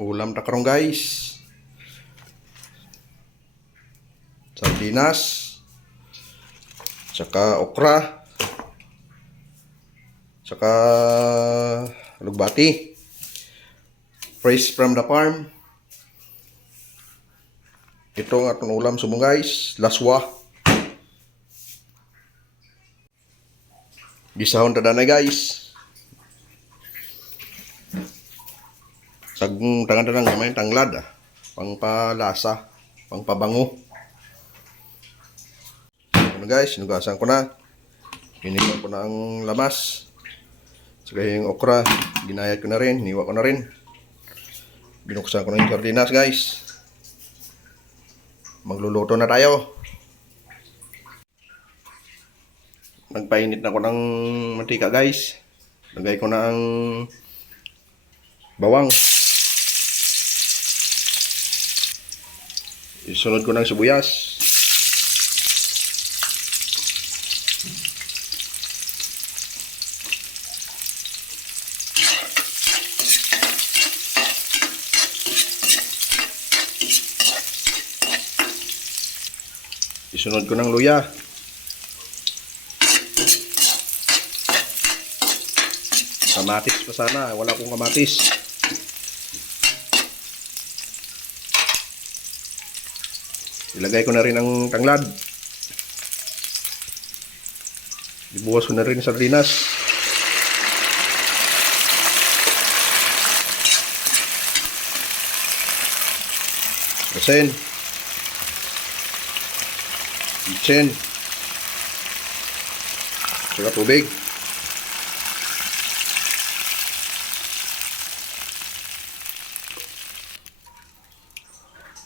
Ulam na karong guys. Sardinas. Tsaka okra. Tsaka alugbati. Fresh from the farm. Ito ang atong ulam subong guys. Laswa. Bisahon ta danay guys. Sagong tangan-tangan gamay tanglad pangpalasa, pangpabango. Ano guys, sinugasan ko na. Hiniwa ko na ang lamas. Saka yung okra, ginayat ko na rin, hiniwa ko na rin. Binuksan ko na yung sardinas guys. Magluluto na tayo. Nagpainit na ko ng mantika guys. Lagay ko na ang bawang. Isunod ko ng sibuyas. Isunod ko ng luya. Kamatis pa sana, wala akong kamatis. Ilagay ko na rin ang tanglad. Ibuhos ko na rin sardinas. Asin. Asin. Saka tubig.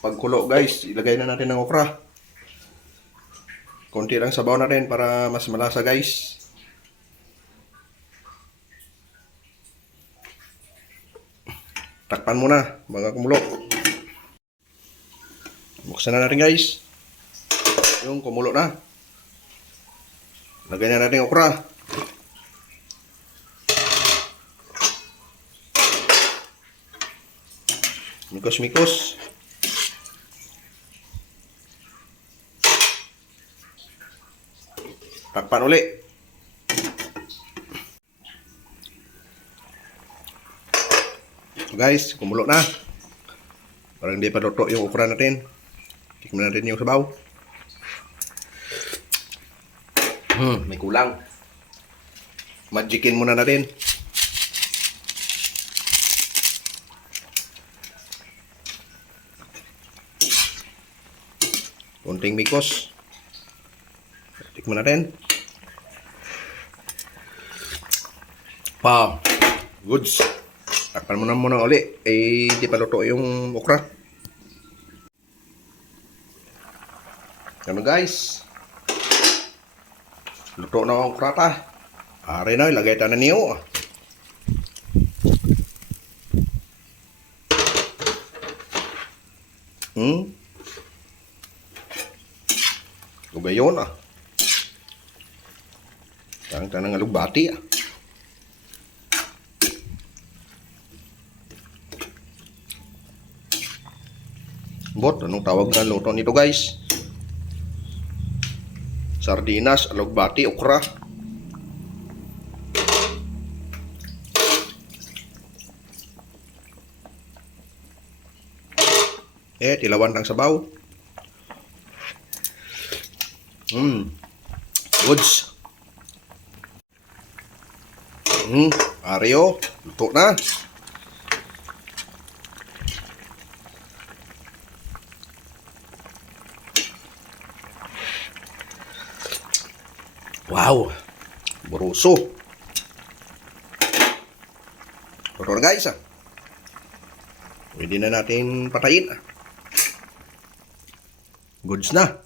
Pagkulo guys, ilagay na natin ang okra. Konti lang sabaw natin para mas malasa guys. Takpan muna mga kumulo. Buksan na natin guys. Yung kumulo na. Lagay na natin ang okra. Mikos-mikos. Takpan uli. So guys, kumulo na. Parang hindi pa luto yung okra natin. Tikman natin yung sabaw. May kulang. Magicin muna natin. Konting mikos. Tikman natin. Wow, goods. Takpan mo na muna uli. Eh, di pa luto yung okra. Ano guys? Luto na ang okra ta. Ari na, ilagay ta na niyo. Lugayon ah. Tanang alugbati ah. Bot, anong tawag na luto nito guys? Sardinas, alugbati, okra. Tilawan ng sabaw. Goods. Ario, luto na. Wow, buruso. Luto na guys ah. Pwede na natin patayin ah. Goods na.